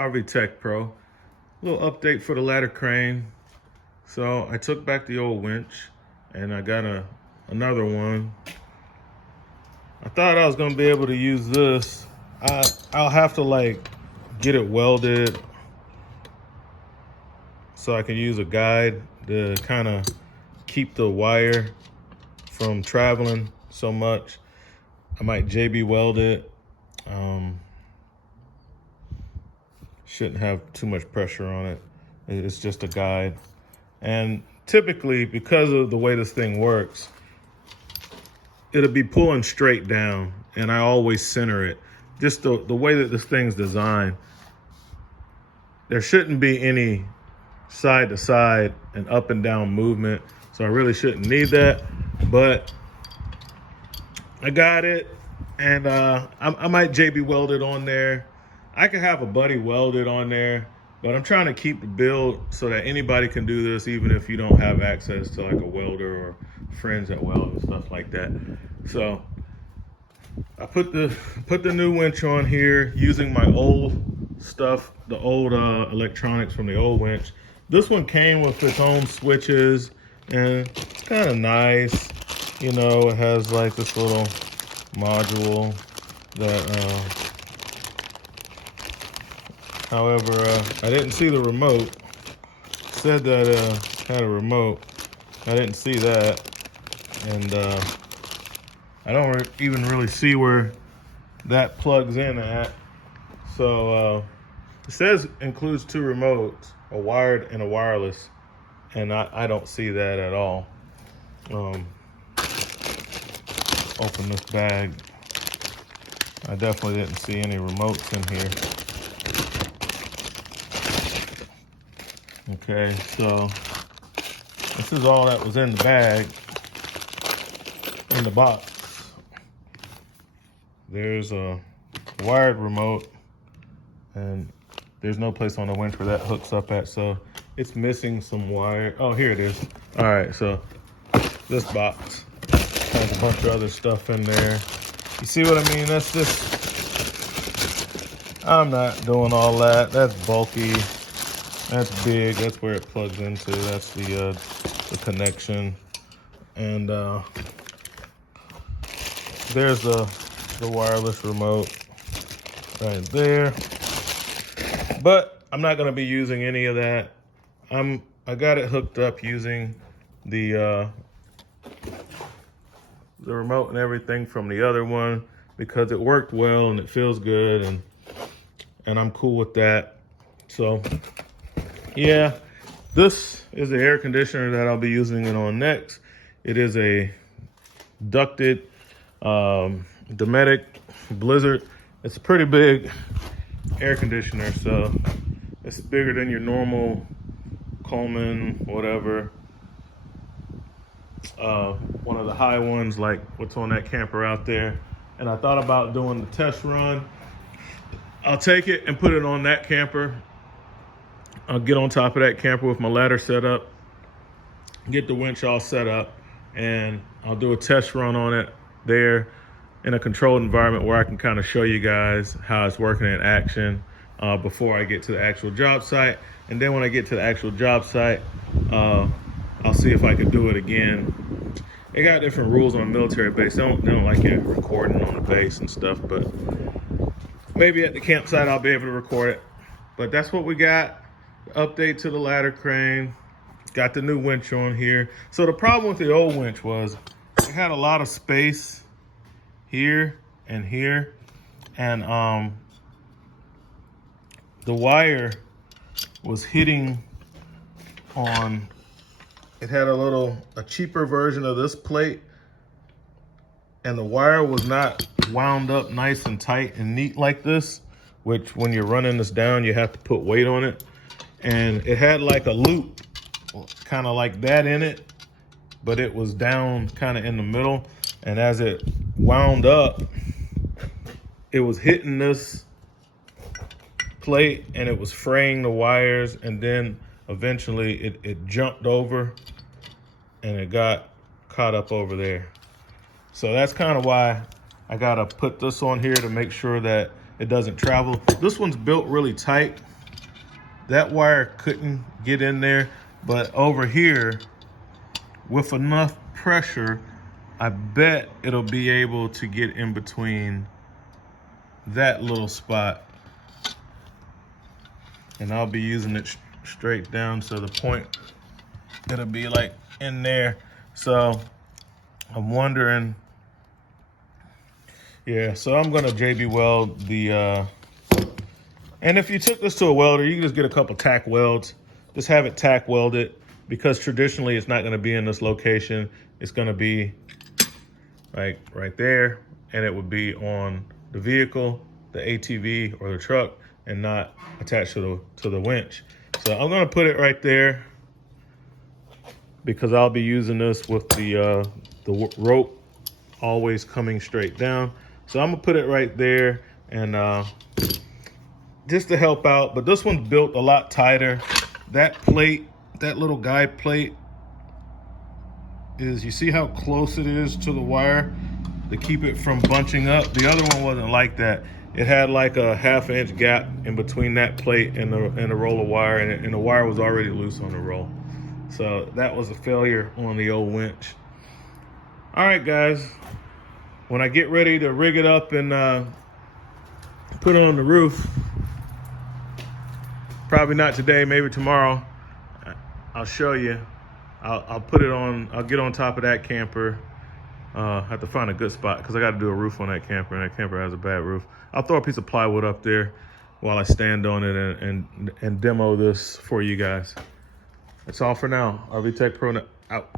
RV Tech Pro. Little update for the ladder crane. So I took back the old winch and I got another one. I thought I was gonna be able to use this. I'll have to like get it welded so I can use a guide to kind of keep the wire from traveling so much. I might JB weld it. Shouldn't have too much pressure on it. It's just a guide. And typically, because of the way this thing works, it'll be pulling straight down, and I always center it. Just the way that this thing's designed, there shouldn't be any side to side and up and down movement, so I really shouldn't need that. But I got it, and I might JB weld it on there. I could have a buddy weld it on there, but I'm trying to keep the build so that anybody can do this, even if you don't have access to like a welder or friends that weld and stuff like that. So I put the new winch on here using my old stuff, the old electronics from the old winch. This one came with its own switches and kind of nice. You know, it has like this little module that however, I didn't see the remote. It said that it had a remote. I didn't see that. And I don't even really see where that plugs in at. So it says includes two remotes, a wired and a wireless. And I don't see that at all. Open this bag. I definitely didn't see any remotes in here. Okay, so this is all that was in the bag, in the box. There's a wired remote, and there's no place on the winch where that hooks up at, so it's missing some wire. Oh, here it is. All right, so this box has a bunch of other stuff in there. You see what I mean? That's just, I'm not doing all that. That's bulky. That's big. That's where it plugs into. That's the connection. And there's the wireless remote right there. But I'm not going to be using any of that. I got it hooked up using the remote and everything from the other one because it worked well and it feels good, and I'm cool with that. So yeah, this is the air conditioner that I'll be using it on next. It is a ducted Dometic Blizzard. It's a pretty big air conditioner, so it's bigger than your normal Coleman, whatever. One of the high ones, like what's on that camper out there. And I thought about doing the test run. I'll take it and put it on that camper. I'll get on top of that camper with my ladder set up, get the winch all set up, and I'll do a test run on it there in a controlled environment where I can kind of show you guys how it's working in action before I get to the actual job site. And then when I get to the actual job site, I'll see if I can do it again. They got different rules on a military base. They don't like you recording on the base and stuff, but maybe at the campsite I'll be able to record it. But that's what we got. Update to the ladder crane. Got the new winch on here. So the problem with the old winch was it had a lot of space here and here, and the wire was hitting on, it had a cheaper version of this plate, and the wire was not wound up nice and tight and neat like this, which when you're running this down you have to put weight on it. And it had like a loop kind of like that in it, but it was down kind of in the middle, and as it wound up it was hitting this plate and it was fraying the wires, and then eventually it jumped over and it got caught up over there. So that's kind of why I gotta put this on here to make sure that it doesn't travel. This one's built really tight, that wire couldn't get in there, but over here, with enough pressure, I bet it'll be able to get in between that little spot. And I'll be using it straight down, so the point, it'll be like in there. So I'm wondering, yeah, so I'm gonna JB weld the, and if you took this to a welder, you can just get a couple tack welds. Just have it tack welded, because traditionally it's not gonna be in this location. It's gonna be like right there, and it would be on the vehicle, the ATV or the truck, and not attached to the winch. So I'm gonna put it right there, because I'll be using this with the rope always coming straight down. So I'm gonna put it right there, and just to help out. But this one's built a lot tighter. That plate, that little guide plate, you see how close it is to the wire to keep it from bunching up? The other one wasn't like that. It had like a 1/2 inch gap in between that plate and the roll of wire, and the wire was already loose on the roll. So that was a failure on the old winch. All right, guys, when I get ready to rig it up and put it on the roof, probably not today, maybe tomorrow, I'll show you. I'll put it on, I'll get on top of that camper. I have to find a good spot, because I got to do a roof on that camper, and that camper has a bad roof. I'll throw a piece of plywood up there while I stand on it and demo this for you guys. That's all for now. RV Tech Pro out.